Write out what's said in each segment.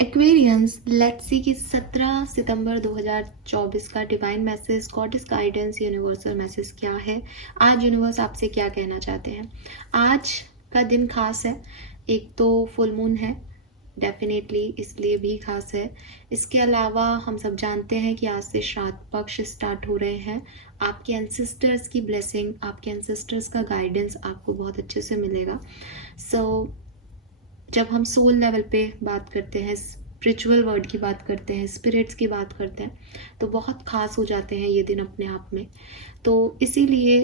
Aquarians, let's see कि 17 सितंबर 2024 का divine message, goddess guidance, universal message क्या है। आज यूनिवर्स आपसे क्या कहना चाहते हैं। आज का दिन खास है। एक तो फुल मून है, डेफिनेटली इसलिए भी खास है। इसके अलावा हम सब जानते हैं कि आज से श्राद्ध पक्ष स्टार्ट हो रहे हैं। आपके एंसेस्टर्स की ब्लेसिंग, आपके एंसेस्टर्स का गाइडेंस आपको बहुत अच्छे से मिलेगा। जब हम सोल लेवल पे बात करते हैं, स्पिरिचुअल वर्ड की बात करते हैं, स्पिरिट्स की बात करते हैं, तो बहुत खास हो जाते हैं ये दिन अपने आप में। तो इसीलिए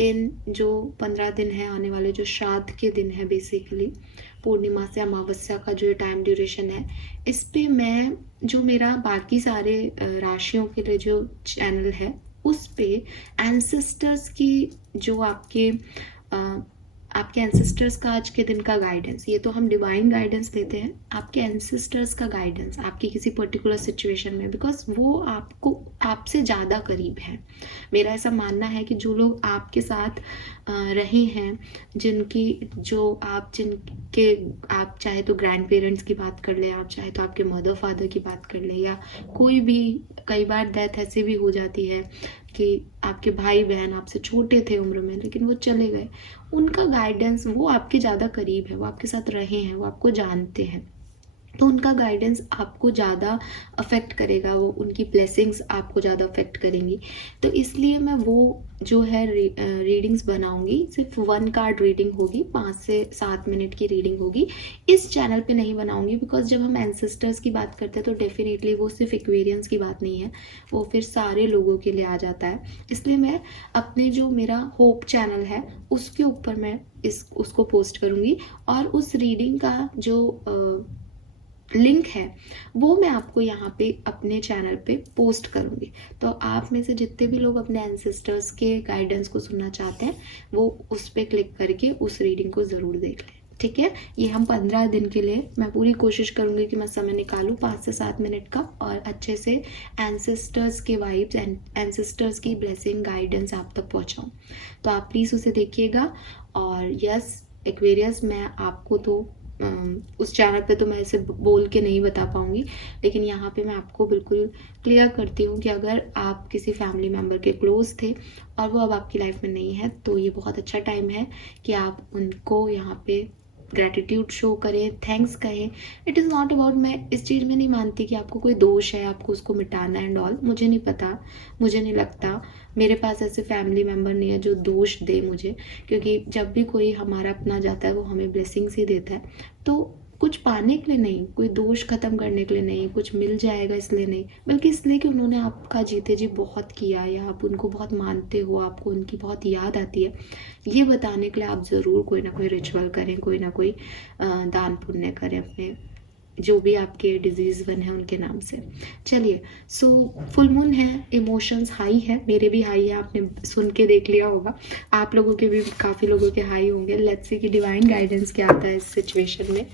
इन जो 15 दिन है आने वाले, जो श्राद्ध के दिन है, बेसिकली पूर्णिमा से अमावस्या का जो टाइम ड्यूरेशन है, इस पे मैं जो मेरा बाकी सारे राशियों के लिए जो चैनल है उस पे एंसेस्टर्स की जो आपके एंसेस्टर्स का आज के दिन का गाइडेंस, ये तो हम डिवाइन गाइडेंस लेते हैं, आपके एंसेस्टर्स का गाइडेंस आपकी किसी पर्टिकुलर सिचुएशन में, बिकॉज वो आपको आपसे ज़्यादा करीब है। मेरा ऐसा मानना है कि जो लोग आपके साथ रहे हैं, जिनके आप चाहे तो ग्रैंड पेरेंट्स की बात कर लें, आप चाहे तो आपके मदर फादर की बात कर लें, या कोई भी, कई बार डेथ ऐसे भी हो जाती है कि आपके भाई बहन आपसे छोटे थे उम्र में लेकिन वो चले गए, उनका गाइडेंस, वो आपके ज़्यादा करीब है, वो आपके साथ रहे हैं, वो आपको जानते हैं, तो उनका गाइडेंस आपको ज़्यादा अफेक्ट करेगा, वो उनकी ब्लेसिंग्स आपको ज़्यादा अफेक्ट करेंगी। तो इसलिए मैं वो जो है रीडिंग्स बनाऊंगी, सिर्फ 1 कार्ड रीडिंग होगी, 5 से 7 मिनट की रीडिंग होगी। इस चैनल पे नहीं बनाऊंगी बिकॉज जब हम एंसेस्टर्स की बात करते हैं तो डेफिनेटली वो सिर्फ एक्वेरियंस की बात नहीं है, वो फिर सारे लोगों के लिए आ जाता है। इसलिए मैं अपने जो मेरा होप चैनल है उसके ऊपर मैं उसको पोस्ट करूँगी, और उस रीडिंग का जो लिंक है वो मैं आपको यहाँ पे अपने चैनल पे पोस्ट करूँगी। तो आप में से जितने भी लोग अपने एंसेस्टर्स के गाइडेंस को सुनना चाहते हैं वो उस पर क्लिक करके उस रीडिंग को ज़रूर देख लें, ठीक है। ये हम 15 दिन के लिए, मैं पूरी कोशिश करूँगी कि मैं समय निकालूँ 5 से 7 मिनट का, और अच्छे से एंसेस्टर्स के वाइब्स, एंसेस्टर्स की ब्लेसिंग, गाइडेंस आप तक पहुँचाऊँ। तो आप प्लीज़ उसे देखिएगा। और यस एक्वेरियस, मैं आपको तो उस चैनल पे तो मैं इसे बोल के नहीं बता पाऊँगी, लेकिन यहाँ पे मैं आपको बिल्कुल क्लियर करती हूँ कि अगर आप किसी फैमिली मेम्बर के क्लोज थे और वो अब आपकी लाइफ में नहीं है, तो ये बहुत अच्छा टाइम है कि आप उनको यहाँ पे ग्रैटिट्यूड शो करें, थैंक्स कहें। इट इज़ नॉट अबाउट, मैं इस चीज़ में नहीं मानती कि आपको कोई दोष है, आपको उसको मिटाना एंड ऑल, मुझे नहीं पता, मुझे नहीं लगता, मेरे पास ऐसे फैमिली मेम्बर नहीं है जो दोष दे मुझे, क्योंकि जब भी कोई हमारा अपना जाता है वो हमें ब्लेसिंग्स ही देता है। तो कुछ पाने के लिए नहीं, कोई दोष खत्म करने के लिए नहीं, कुछ मिल जाएगा इसलिए नहीं, बल्कि इसलिए कि उन्होंने आपका जीते जी बहुत किया, या आप उनको बहुत मानते हो, आपको उनकी बहुत याद आती है, ये बताने के लिए आप ज़रूर कोई ना कोई रिचुअल करें, कोई ना कोई दान पुण्य करें अपने जो भी आपके डिजीज़ बन है उनके नाम से। चलिए, सो फुल मून है, इमोशंस हाई है, मेरे भी हाई है, आपने सुन के देख लिया होगा, आप लोगों के भी, काफ़ी लोगों के हाई होंगे। लेट्स सी कि डिवाइन गाइडेंस क्या आता है इस सिचुएशन में।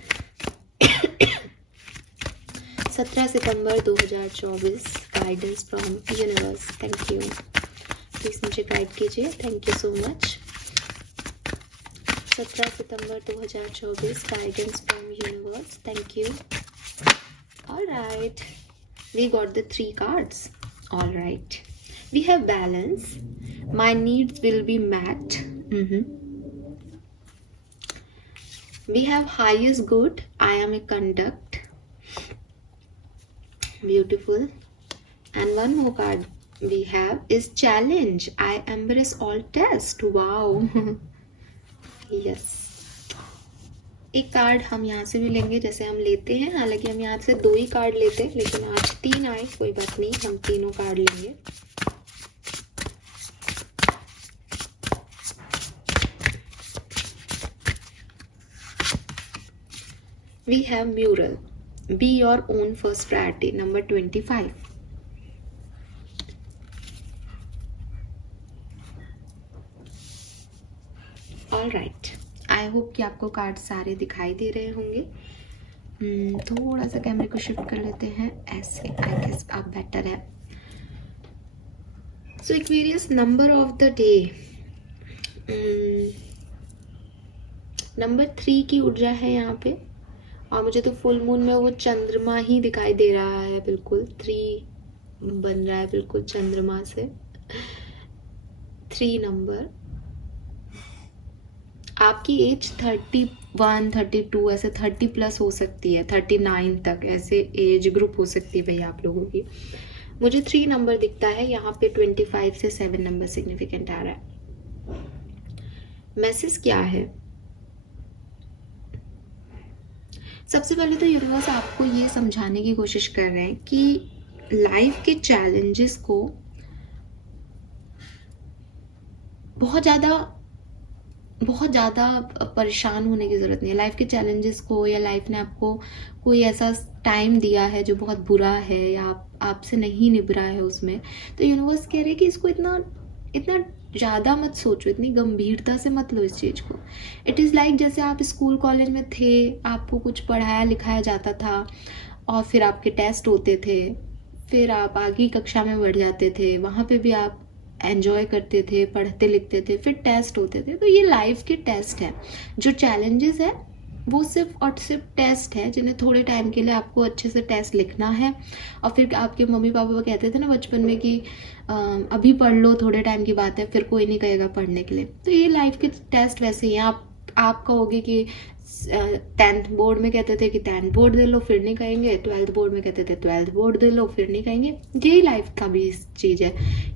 17 सितंबर 2024, guidance from universe. Thank you, please मुझे गाइड कीजिए, thank you so much. 17 September 2024, guidance from universe, thank you. Alright, we got the 3 cards. Alright, we have balance, my needs will be met. We have highest good, I am a conduct. Beautiful. And one more card we have is challenge, I embrace all test. Wow. Yes, एक card हम यहाँ से भी लेंगे जैसे हम लेते हैं, हालांकि हम यहाँ से 2 ही कार्ड लेते हैं लेकिन आज 3 आए, कोई बात नहीं, हम तीनों कार्ड लेंगे। We have mural, be your own first priority, number 25. Alright, I hope कि आपको कार्ड सारे दिखाई दे रहे होंगे। थोड़ा सा कैमरे को शिफ्ट कर लेते हैं, ऐसे आई गेस अब बेटर है। So Aquarius, number of the day, number 3 की ऊर्जा है यहाँ पे, और मुझे तो फुल मून में वो चंद्रमा ही दिखाई दे रहा है, बिल्कुल 3 बन रहा है बिल्कुल चंद्रमा से। 3 नंबर। आपकी एज 31 32 ऐसे 30 प्लस हो सकती है, 39 तक ऐसे एज ग्रुप हो सकती है भाई आप लोगों की। मुझे 3 नंबर दिखता है यहाँ पे, 25 से 7 नंबर सिग्निफिकेंट आ रहा है। मैसेज क्या है? सबसे पहले तो यूनिवर्स आपको ये समझाने की कोशिश कर रहे हैं कि लाइफ के चैलेंजेस को बहुत ज़्यादा परेशान होने की ज़रूरत नहीं है। लाइफ के चैलेंजेस को, या लाइफ ने आपको कोई ऐसा टाइम दिया है जो बहुत बुरा है या आपसे नहीं निभरा है उसमें, तो यूनिवर्स कह रहे हैं कि इसको इतना ज़्यादा मत सोचो, इतनी गंभीरता से मत लो इस चीज़ को। इट इज़ लाइक जैसे आप स्कूल कॉलेज में थे, आपको कुछ पढ़ाया लिखाया जाता था और फिर आपके टेस्ट होते थे, फिर आप आगे कक्षा में बढ़ जाते थे, वहाँ पे भी आप एंजॉय करते थे, पढ़ते लिखते थे, फिर टेस्ट होते थे। तो ये लाइफ के टेस्ट है। जो चैलेंजेस है वो सिर्फ और सिर्फ टेस्ट है, जिन्हें थोड़े टाइम के लिए आपको अच्छे से टेस्ट लिखना है। और फिर आपके मम्मी पापा कहते थे ना बचपन में कि अभी पढ़ लो, थोड़े टाइम की बात है, फिर कोई नहीं कहेगा पढ़ने के लिए। तो ये लाइफ के टेस्ट वैसे ही हैं। आप कहोगे कि 10th बोर्ड में कहते थे कि 10th बोर्ड दे लो, फिर नहीं कहेंगे। 12th बोर्ड में कहते थे 12th बोर्ड दे लो, फिर नहीं कहेंगे। यही लाइफ का भी चीज़ है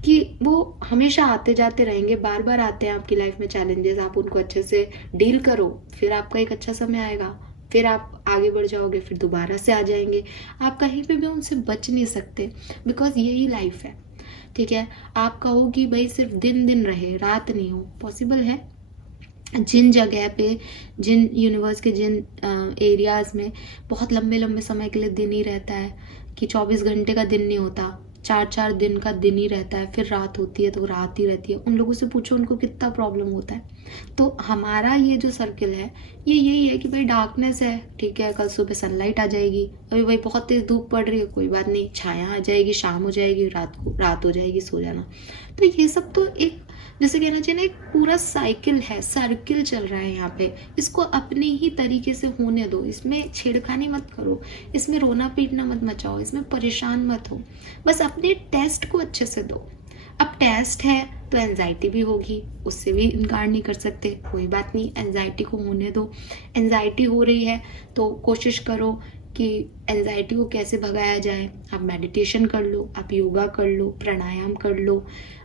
कि वो हमेशा आते जाते रहेंगे, बार बार आते हैं आपकी लाइफ में चैलेंजेस। आप उनको अच्छे से डील करो, फिर आपका एक अच्छा समय आएगा, फिर आप आगे बढ़ जाओगे, फिर दोबारा से आ जाएंगे। आप कहीं पे भी उनसे बच नहीं सकते, बिकॉज यही लाइफ है। ठीक है, आप कहो कि भाई सिर्फ दिन दिन रहे, रात नहीं हो, पॉसिबल है? जिन जगह पे, जिन यूनिवर्स के जिन एरियाज़ में बहुत लंबे लंबे समय के लिए दिन ही रहता है, कि 24 घंटे का दिन नहीं होता, 4 दिन का दिन ही रहता है, फिर रात होती है तो रात ही रहती है, उन लोगों से पूछो उनको कितना प्रॉब्लम होता है। तो हमारा ये जो सर्किल है ये यही है कि भाई डार्कनेस है, ठीक है, कल सुबह सनलाइट आ जाएगी, अभी भाई बहुत तेज़ धूप पड़ रही है, कोई बात नहीं, छाया आ जाएगी, शाम हो जाएगी, रात हो जाएगी, सो जाना। तो ये सब तो एक, जैसे कहना चाहिए ना, एक पूरा साइकिल है, सर्किल चल रहा है यहाँ पे। इसको अपने ही तरीके से होने दो, इसमें छेड़खानी मत करो, इसमें रोना पीटना मत मचाओ, इसमें परेशान मत हो, बस अपने टेस्ट को अच्छे से दो। अब टेस्ट है तो एंजाइटी भी होगी, उससे भी इनकार नहीं कर सकते, कोई बात नहीं, एंजाइटी को होने दो। एंजाइटी हो रही है तो कोशिश करो कि एंजाइटी को कैसे भगाया जाए। आप मेडिटेशन कर लो, आप योगा कर लो, प्राणायाम कर लो।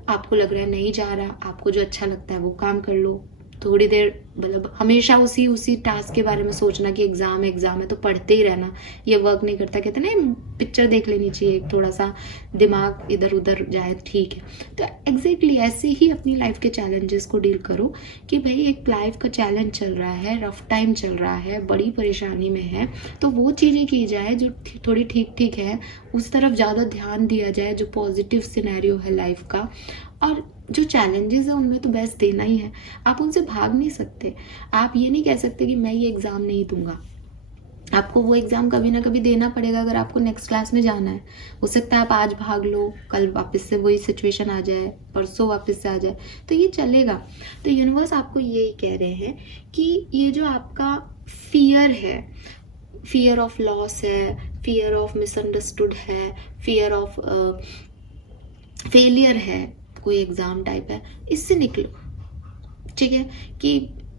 आपको लग रहा है नहीं जा रहा, आपको जो अच्छा लगता है वो काम कर लो। थोड़ी देर, मतलब हमेशा उसी टास्क के बारे में सोचना कि एग्ज़ाम है तो पढ़ते ही रहना, ये वर्क नहीं करता। कहते ना पिक्चर देख लेनी चाहिए, थोड़ा सा दिमाग इधर उधर जाए, ठीक है। तो एग्जैक्टली ऐसे ही अपनी लाइफ के चैलेंजेस को डील करो कि भाई एक लाइफ का चैलेंज चल रहा है, रफ टाइम चल रहा है, बड़ी परेशानी में है, तो वो चीज़ें की जाए जो थोड़ी ठीक है, उस तरफ ज़्यादा ध्यान दिया जाए, जो पॉजिटिव सिनेरियो है लाइफ का। और जो चैलेंजेस है उनमें तो बेस्ट देना ही है, आप उनसे भाग नहीं सकते। आप ये नहीं कह सकते कि मैं ये एग्ज़ाम नहीं दूंगा, आपको वो एग्ज़ाम कभी ना कभी देना पड़ेगा अगर आपको नेक्स्ट क्लास में जाना है। हो सकता है आप आज भाग लो, कल वापस से वही सिचुएशन आ जाए, परसों वापस से आ जाए, तो ये चलेगा। तो यूनिवर्स आपको यही कह रहे हैं कि ये जो आपका फियर है, फियर ऑफ लॉस है, फियर ऑफ मिसअंडरस्टूड है, फियर ऑफ फेलियर है, कोई एग्ज़ाम टाइप है, इससे निकलो। ठीक है, कि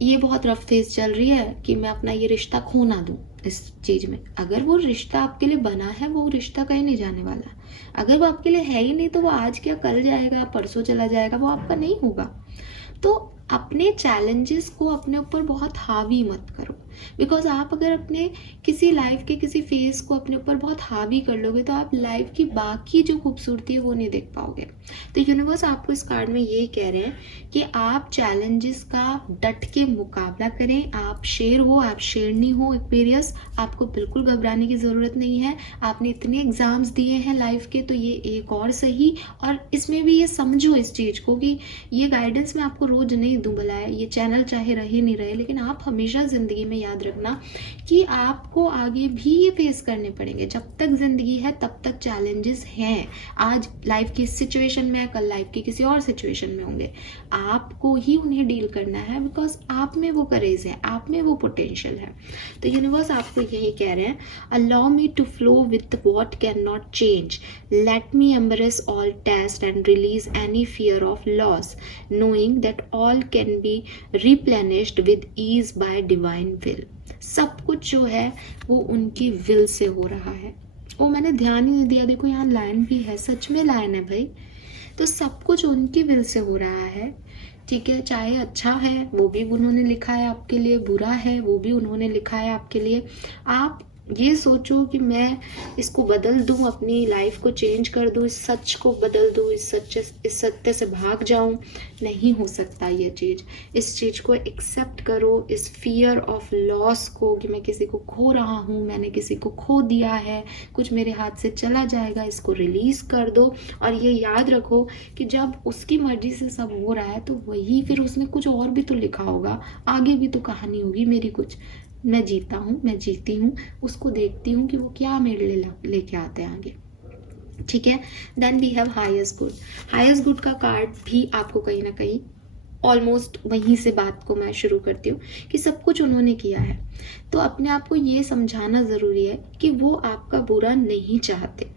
ये बहुत रफ फेज चल रही है कि मैं अपना ये रिश्ता खो ना दूँ इस चीज़ में। अगर वो रिश्ता आपके लिए बना है, वो रिश्ता कहीं नहीं जाने वाला। अगर वो आपके लिए है ही नहीं तो वो आज क्या कल जाएगा, परसों चला जाएगा, वो आपका नहीं होगा। तो अपने चैलेंजेस को अपने ऊपर बहुत हावी मत करो, बिकॉज आप अगर अपने किसी लाइफ के किसी फेज को अपने ऊपर बहुत हावी कर लोगे तो आप लाइफ की बाकी जो खूबसूरती है वो नहीं देख पाओगे। तो यूनिवर्स आपको इस कार्ड में यही कह रहे हैं कि आप चैलेंजेस का डट के मुकाबला करें। आप शेर हो, आप शेरनी हो, एक्वेरियस, आपको बिल्कुल घबराने की ज़रूरत नहीं है। आपने इतने एग्ज़ाम्स दिए हैं लाइफ के, तो ये एक और सही। और इसमें भी ये समझो इस चीज़ को कि ये गाइडेंस मैं आपको रोज़ नहीं दूँ, भला ये चैनल चाहे रहे नहीं रहे, लेकिन आप हमेशा ज़िंदगी में याद रखना कि आपको आगे भी ये फेस करने पड़ेंगे। जब तक ज़िंदगी है तब तक चैलेंजेस हैं। आज लाइफ की इस सिचुएशन में है, कल लाइफ की किसी और सिचुएशन में होंगे, आपको ही उन्हें डील करना है, बिकॉज आप में वो करेज है, आप में वो पोटेंशियल है। तो यूनिवर्स आपको यही कह रहे हैं, allow me to flow with what can not change, let me embrace all test and release any fear of loss, knowing that all can be replenished with ease by divine will। सब कुछ जो है वो उनकी will say हो रहा है। वो मैंने ध्यान ही नहीं दिया, देखो यहाँ लाइन भी है, सच में लाइन है भाई। तो सब कुछ उनकी विल से हो रहा है, ठीक है। चाहे अच्छा है वो भी उन्होंने लिखा है आपके लिए, बुरा है वो भी उन्होंने लिखा है आपके लिए। आप ये सोचो कि मैं इसको बदल दूं, अपनी लाइफ को चेंज कर दूं, इस सच को बदल दूं, इस सत्य से भाग जाऊं, नहीं हो सकता ये चीज़। इस चीज़ को एक्सेप्ट करो, इस फियर ऑफ लॉस को, कि मैं किसी को खो रहा हूँ, मैंने किसी को खो दिया है, कुछ मेरे हाथ से चला जाएगा, इसको रिलीज कर दो। और ये याद रखो कि जब उसकी मर्जी से सब हो रहा है तो वही फिर उसने कुछ और भी तो लिखा होगा, आगे भी तो कहानी होगी मेरी कुछ। मैं जीता हूँ, मैं जीती हूँ, उसको देखती हूँ कि वो क्या मेरे लिए लेके आते हैं आगे, ठीक है। Then we have highest good. Highest good का कार्ड भी आपको कहीं ना कहीं ऑलमोस्ट वहीं से बात को मैं शुरू करती हूँ कि सब कुछ उन्होंने किया है, तो अपने आप को ये समझाना ज़रूरी है कि वो आपका बुरा नहीं चाहते,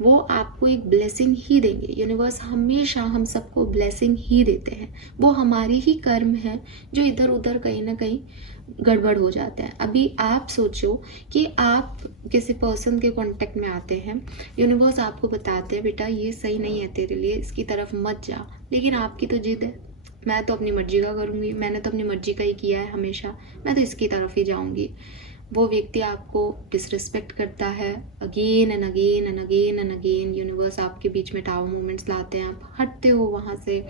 वो आपको एक ब्लेसिंग ही देंगे। यूनिवर्स हमेशा हम सबको ब्लेसिंग ही देते हैं, वो हमारी ही कर्म है जो इधर उधर कहीं ना कहीं गड़बड़ हो जाते हैं। अभी आप सोचो कि आप किसी पर्सन के कांटेक्ट में आते हैं, यूनिवर्स आपको बताते हैं बेटा ये सही नहीं है तेरे लिए, इसकी तरफ मत जा, लेकिन आपकी तो जिद है, मैं तो अपनी मर्जी का करूँगी, मैंने तो अपनी मर्जी का ही किया है हमेशा, मैं तो इसकी तरफ ही जाऊँगी। वो व्यक्ति आपको डिसरिस्पेक्ट करता है, again and again and again and again. Universe आपके बीच में टावर मोमेंट्स लाते हैं, आप हटते हो वहाँ से,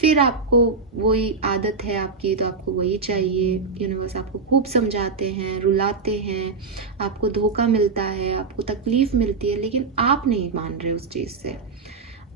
फिर आपको वही आदत है आपकी तो आपको वही चाहिए। यूनिवर्स आपको खूब समझाते हैं, रुलाते हैं, आपको धोखा मिलता है, आपको तकलीफ मिलती है, लेकिन आप नहीं मान रहे उस चीज़ से।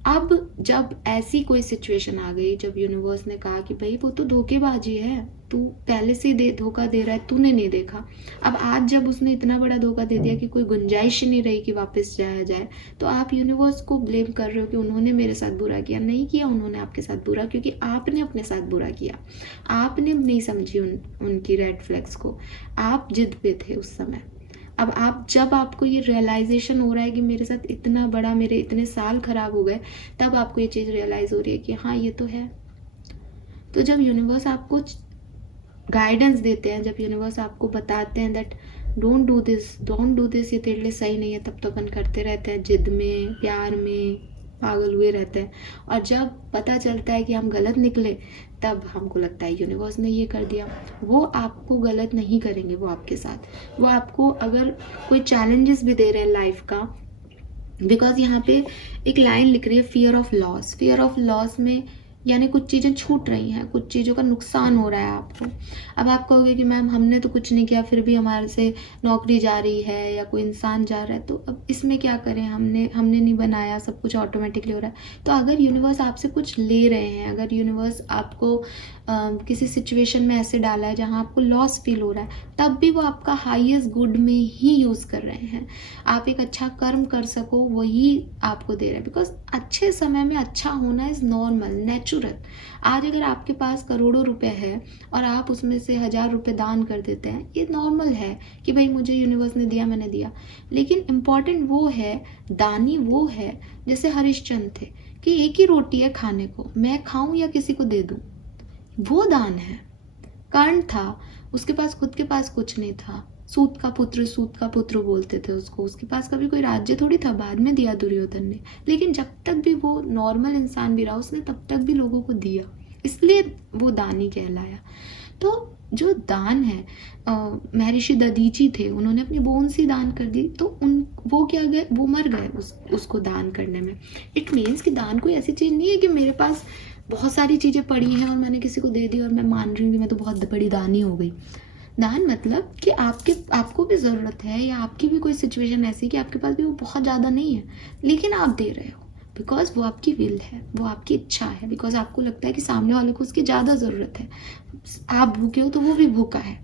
अब जब ऐसी कोई सिचुएशन आ गई, जब यूनिवर्स ने कहा कि भाई वो तो धोखेबाजी है, तू पहले से धोखा दे रहा है, तूने नहीं देखा। अब आज जब उसने इतना बड़ा धोखा दे दिया कि कोई गुंजाइश ही नहीं रही कि वापस जाया जाए, तो आप यूनिवर्स को ब्लेम कर रहे हो कि उन्होंने मेरे साथ बुरा किया। नहीं किया उन्होंने आपके साथ बुरा, क्योंकि आपने अपने साथ बुरा किया, आपने नहीं समझी उनकी रेड फ्लैग्स को, आप जिद पे थे उस समय। अब जब आपको ये रियलाइजेशन हो रहा है कि मेरे साथ इतना बड़ा, मेरे इतने साल खराब हो गए, तब आपको ये चीज़ रियलाइज़ हो रही है कि हाँ ये तो है। तो जब यूनिवर्स आपको गाइडेंस देते हैं, जब यूनिवर्स आपको बताते हैं दैट डोंट डू दिस, ये तेरे लिए सही नहीं है, तब तो अपन करते रहते हैं, जिद में, प्यार में पागल हुए रहते हैं। और जब पता चलता है कि हम गलत निकले, तब हमको लगता है यूनिवर्स ने ये कर दिया। वो आपको गलत नहीं करेंगे, वो आपके साथ, वो आपको अगर कोई चैलेंजेस भी दे रहे हैं लाइफ का, बिकॉज यहाँ पे एक लाइन लिख रही है fear of loss. Fear of loss में यानी कुछ चीज़ें छूट रही हैं, कुछ चीज़ों का नुकसान हो रहा है आपको। अब आप कहोगे कि मैम हमने तो कुछ नहीं किया, फिर भी हमारे से नौकरी जा रही है या कोई इंसान जा रहा है, तो अब इसमें क्या करें, हमने नहीं बनाया, सब कुछ ऑटोमेटिकली हो रहा है। तो अगर यूनिवर्स आपसे कुछ ले रहे हैं, अगर यूनिवर्स आपको किसी सिचुएशन में ऐसे डाला है जहाँ आपको लॉस फील हो रहा है, तब भी वो आपका हाईएस्ट गुड में ही यूज़ कर रहे हैं। आप एक अच्छा कर्म कर सको वही आपको दे रहे हैं, बिकॉज अच्छे समय में अच्छा होना इज़ नॉर्मल, नेचुरल। आज अगर आपके पास करोड़ों रुपए है और आप उसमें से 1000 रुपये दान कर देते हैं, ये नॉर्मल है कि भाई मुझे यूनिवर्स ने दिया, मैंने दिया। लेकिन इम्पॉर्टेंट वो है, दानी वो है जैसे हरिश्चंद्र थे कि एक ही रोटी है खाने को, मैं खाऊं या किसी को दे दूं, वो दान है। कर्ण था, उसके पास खुद के पास कुछ नहीं था, सूत का पुत्र बोलते थे उसको, उसके पास कभी कोई राज्य थोड़ी था, बाद में दिया दुर्योधन ने। लेकिन जब तक भी वो नॉर्मल इंसान भी रहा, उसने तब तक भी लोगों को दिया, इसलिए वो दानी कहलाया। तो जो दान है, महर्षि दधीची थे, उन्होंने अपनी बोन सी दान कर दी, तो वो क्या गए, वो मर गए उसको दान करने में। इट मीन्स कि दान कोई ऐसी चीज़ नहीं है कि मेरे पास बहुत सारी चीज़ें पड़ी हैं और मैंने किसी को दे दी और मैं मान रही हूँ कि मैं तो बहुत बड़ी दानी हो गई। दान मतलब कि आपको भी ज़रूरत है, या आपकी भी कोई सिचुएशन ऐसी कि आपके पास भी वो बहुत ज़्यादा नहीं है, लेकिन आप दे रहे हो बिकॉज वो आपकी विल है, वो आपकी इच्छा है, बिकॉज आपको लगता है कि सामने वाले को उसकी ज़्यादा ज़रूरत है। आप भूखे हो तो वो भी भूखा है,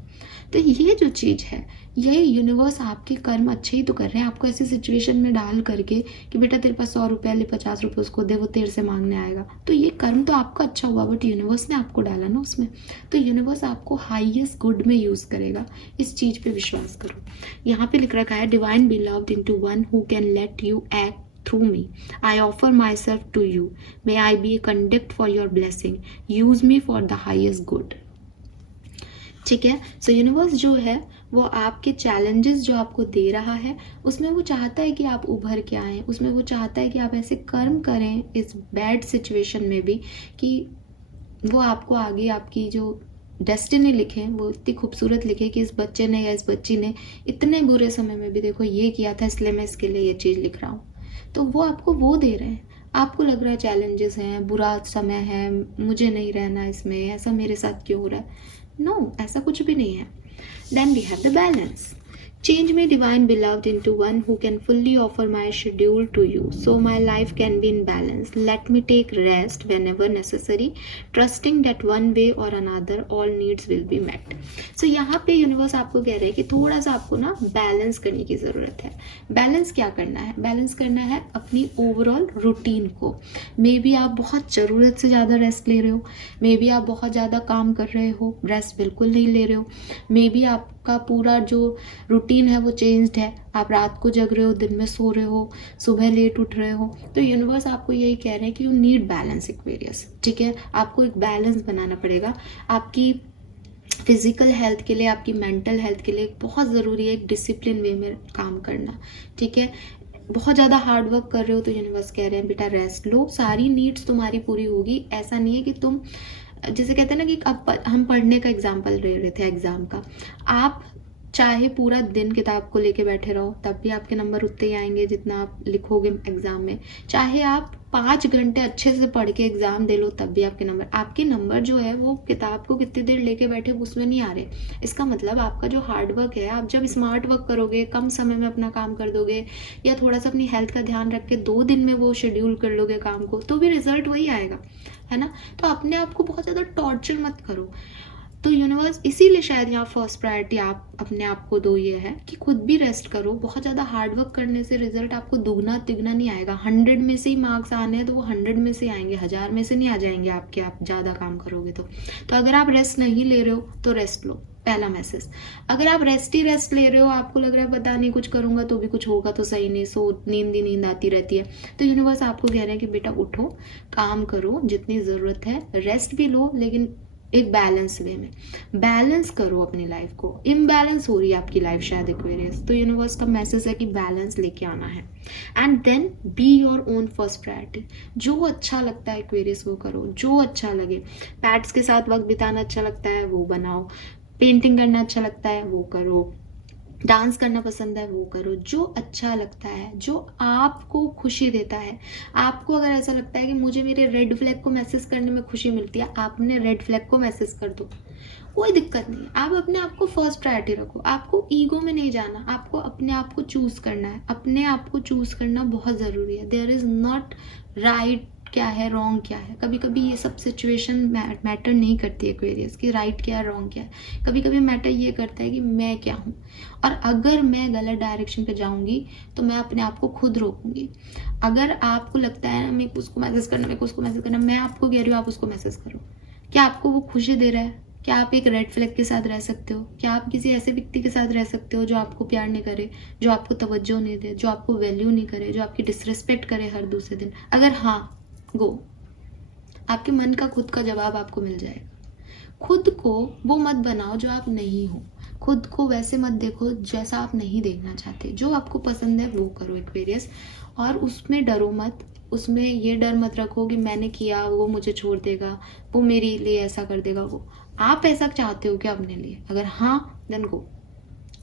तो ये जो चीज़ है, ये यूनिवर्स आपके कर्म अच्छे ही तो कर रहे हैं, आपको ऐसी सिचुएशन में डाल करके कि बेटा तेरे पास 100 रुपये ले, 50 रुपये उसको दे, वो तेरे से मांगने आएगा। तो ये कर्म तो आपका अच्छा हुआ, बट यूनिवर्स ने आपको डाला ना उसमें, तो यूनिवर्स आपको हाईएस्ट गुड में यूज़ करेगा। इस चीज़ पे विश्वास करो। यहाँ पे लिख रखा है, divine beloved into one who can let you act through me. I offer myself to you. May I be a conduit for your blessing. Use me for the highest good. ठीक है। सो यूनिवर्स जो है वो आपके challenges जो आपको दे रहा है, उसमें वो चाहता है कि आप उभर के आएँ, उसमें वो चाहता है कि आप ऐसे कर्म करें इस बैड सिचुएशन में भी कि वो आपको आगे आपकी जो डेस्टिनी लिखे वो इतनी खूबसूरत लिखे कि इस बच्चे ने या इस बच्ची ने इतने बुरे समय में भी देखो ये किया था, इसलिए मैं इसके लिए ये चीज़ लिख रहा हूँ। तो वो आपको वो दे रहे हैं। आपको लग रहा है चैलेंजेस हैं, बुरा समय है, मुझे नहीं रहना इसमें, ऐसा मेरे साथ क्यों हो रहा है? नो, ऐसा कुछ भी नहीं है। Then we have the balance. Change me, divine beloved, into one who can fully offer my schedule to you, so my life can be in balance. Let me take rest whenever necessary, trusting that one way or another all needs will be met. So यहाँ पे universe आपको कह रहे हैं कि थोड़ा सा आपको ना बैलेंस करने की ज़रूरत है। बैलेंस क्या करना है? बैलेंस करना है अपनी ओवरऑल रूटीन को। मे बी आप बहुत ज़रूरत से ज़्यादा रेस्ट ले रहे हो, मे बी आप बहुत ज़्यादा काम कर रहे हो, रेस्ट बिल्कुल नहीं ले रहे हो, मे बी आपका पूरा जो रूटीन है वो चेंज्ड है, आप रात को जग रहे हो, दिन में सो रहे हो, सुबह लेट उठ रहे हो। तो यूनिवर्स आपको यही कह रहे हैं कि यू नीड बैलेंस एक्वेरियस। ठीक है, आपको एक बैलेंस बनाना पड़ेगा। आपकी फिजिकल हेल्थ के लिए, आपकी मेंटल हेल्थ के लिए बहुत ज़रूरी है एक डिसिप्लिन वे में काम करना। ठीक है, बहुत ज़्यादा हार्ड वर्क कर रहे हो तो यूनिवर्स कह रहे हैं बेटा रेस्ट लो, सारी नीड्स तुम्हारी पूरी होगी। ऐसा नहीं है कि तुम, जैसे कहते हैं ना कि अब हम पढ़ने का एग्जाम्पल ले रहे थे एग्ज़ाम का, आप चाहे पूरा दिन किताब को लेके बैठे रहो तब भी आपके नंबर उतने ही आएंगे जितना आप लिखोगे एग्ज़ाम में। चाहे आप 5 घंटे अच्छे से पढ़ के एग्ज़ाम दे लो तब भी आपके नंबर जो है वो किताब को कितनी देर लेके बैठे उसमें नहीं आ रहे। इसका मतलब आपका जो हार्ड वर्क है, आप जब स्मार्ट वर्क करोगे, कम समय में अपना काम कर दोगे, या थोड़ा सा अपनी हेल्थ का ध्यान रख के 2 दिन में वो शेड्यूल कर लोगे काम को, तो भी रिजल्ट वही आएगा, है ना। तो अपने आप को बहुत ज़्यादा टॉर्चर मत करो। तो यूनिवर्स इसीलिए शायद यहाँ फर्स्ट प्रायोरिटी आप अपने आप को दो, ये है कि खुद भी रेस्ट करो। बहुत ज़्यादा हार्ड वर्क करने से रिजल्ट आपको दुगना तिगना नहीं आएगा। 100 में से ही मार्क्स आने हैं तो वो 100 में से आएंगे, 1000 में से नहीं आ जाएंगे आपके, आप ज़्यादा काम करोगे तो अगर आप रेस्ट नहीं ले रहे हो तो रेस्ट लो, पहला मैसेज। अगर आप रेस्ट ही रेस्ट ले रहे हो, आपको लग रहा है पता नहीं कुछ करूँगा तो भी कुछ होगा तो सही नहीं, सो नींद ही नींद आती रहती है, तो यूनिवर्स आपको कह रहे हैं कि बेटा उठो, काम करो, जितनी ज़रूरत है रेस्ट भी लो, लेकिन एक बैलेंस वे में बैलेंस करो अपनी लाइफ को। इम्बैलेंस हो रही है आपकी लाइफ शायद एक्वेरियस, तो यूनिवर्स का मैसेज है कि बैलेंस लेके आना है। And then be your own first priority. जो अच्छा लगता है एक्वेरियस वो करो, जो अच्छा लगे। पैट्स के साथ वक्त बिताना अच्छा लगता है वो बनाओ, पेंटिंग करना अच्छा लगता है वो करो, डांस करना पसंद है वो करो, जो अच्छा लगता है, जो आपको खुशी देता है। आपको अगर ऐसा लगता है कि मुझे मेरे रेड फ्लैग को मैसेज करने में खुशी मिलती है, आप अपने रेड फ्लैग को मैसेज कर दो, कोई दिक्कत नहीं है। आप अपने आप को फर्स्ट प्रायोरिटी रखो, आपको ईगो में नहीं जाना, आपको अपने आप को चूज करना है। अपने आप को चूज करना बहुत ज़रूरी है। देयर इज़ नॉट राइट क्या है, रॉन्ग क्या है। कभी कभी ये सब सिचुएशन मैटर नहीं करती है एक्वेरियस कि राइट क्या है, रॉन्ग क्या है। कभी कभी मैटर ये करता है कि मैं क्या हूँ, और अगर मैं गलत डायरेक्शन पे जाऊँगी तो मैं अपने आप को खुद रोकूंगी। अगर आपको लगता है मैं उसको मैसेज करना, मैं उसको मैसेज करना, मैं आपको कह रही हूँ आप उसको मैसेज करो। क्या आपको वो खुशी दे रहा है? क्या आप एक रेड फ्लैग के साथ रह सकते हो? क्या आप किसी ऐसे व्यक्ति के साथ रह सकते हो जो आपको प्यार नहीं करे, जो आपको तवज्जो नहीं दे, जो आपको वैल्यू नहीं करे, जो आपकी डिसरिस्पेक्ट करे हर दूसरे दिन? अगर हाँ, गो। आपके मन का खुद का जवाब आपको मिल जाएगा। खुद को वो मत बनाओ जो आप नहीं हो, खुद को वैसे मत देखो जैसा आप नहीं देखना चाहते। जो आपको पसंद है वो करो एक्वेरियस, और उसमें डरो मत। उसमें ये डर मत रखो कि मैंने किया वो मुझे छोड़ देगा, वो मेरे लिए ऐसा कर देगा। वो आप ऐसा चाहते हो क्या अपने लिए? अगर हाँ, देन गो।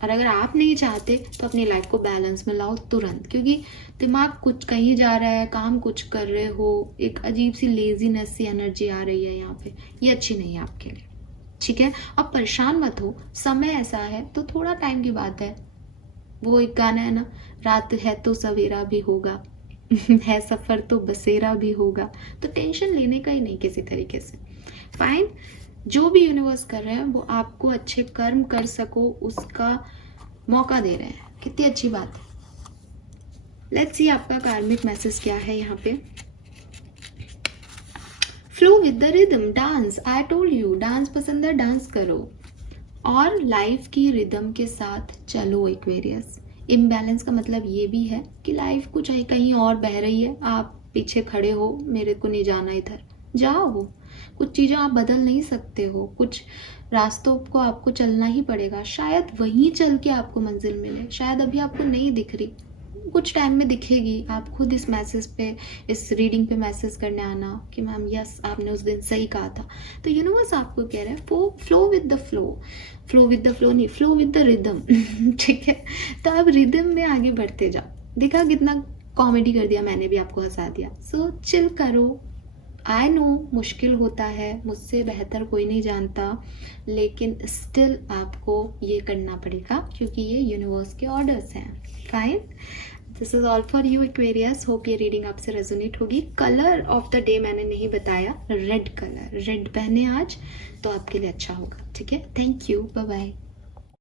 और अगर आप नहीं चाहते तो अपनी लाइफ को बैलेंस में लाओ तुरंत, क्योंकि दिमाग कुछ कहीं जा रहा है, काम कुछ कर रहे हो, एक अजीब सी लेजीनेस सी एनर्जी आ रही है यहाँ पे, ये अच्छी नहीं है आपके लिए। ठीक है, अब परेशान मत हो, समय ऐसा है तो थोड़ा टाइम की बात है। वो एक गाना है ना, रात है तो सवेरा भी होगा है सफर तो बसेरा भी होगा। तो टेंशन लेने का ही नहीं किसी तरीके से। फाइन, जो भी यूनिवर्स कर रहे हैं वो आपको अच्छे कर्म कर सको उसका मौका दे रहे हैं। कितनी अच्छी बात है। लेट्स सी आपका कार्मिक मैसेज क्या है यहाँ पे। Flow with the rhythm, dance. I told you, dance पसंद है, डांस करो और लाइफ की रिदम के साथ चलो एक्वेरियस। इम्बैलेंस का मतलब ये भी है कि लाइफ कुछ कहीं और बह रही है, आप पीछे खड़े हो, मेरे को नहीं जाना इधर, जाओ। कुछ चीज़ें आप बदल नहीं सकते हो, कुछ रास्तों को आपको चलना ही पड़ेगा। शायद वहीं चल के आपको मंजिल मिले, शायद अभी आपको नहीं दिख रही, कुछ टाइम में दिखेगी। आप खुद इस मैसेज पे, इस रीडिंग पे मैसेज करने आना कि मैम यस आपने उस दिन सही कहा था। तो यूनिवर्स आपको कह रहा है flow with the flow, flow with the flow नहीं, फ्लो विद द रिदम। ठीक है, तो आप रिदम में आगे बढ़ते जाओ। देखा कितना कॉमेडी कर दिया मैंने भी, आपको हंसा दिया। सो चिल करो। आई नो मुश्किल होता है, मुझसे बेहतर कोई नहीं जानता, लेकिन स्टिल आपको ये करना पड़ेगा क्योंकि ये यूनिवर्स के ऑर्डर्स हैं। Fine, this is all for you Aquarius. Hope ये रीडिंग आपसे रेजोनेट होगी। कलर ऑफ द डे मैंने नहीं बताया, रेड कलर, रेड पहने आज तो आपके लिए अच्छा होगा। ठीक है, थैंक यू, बाय बाय।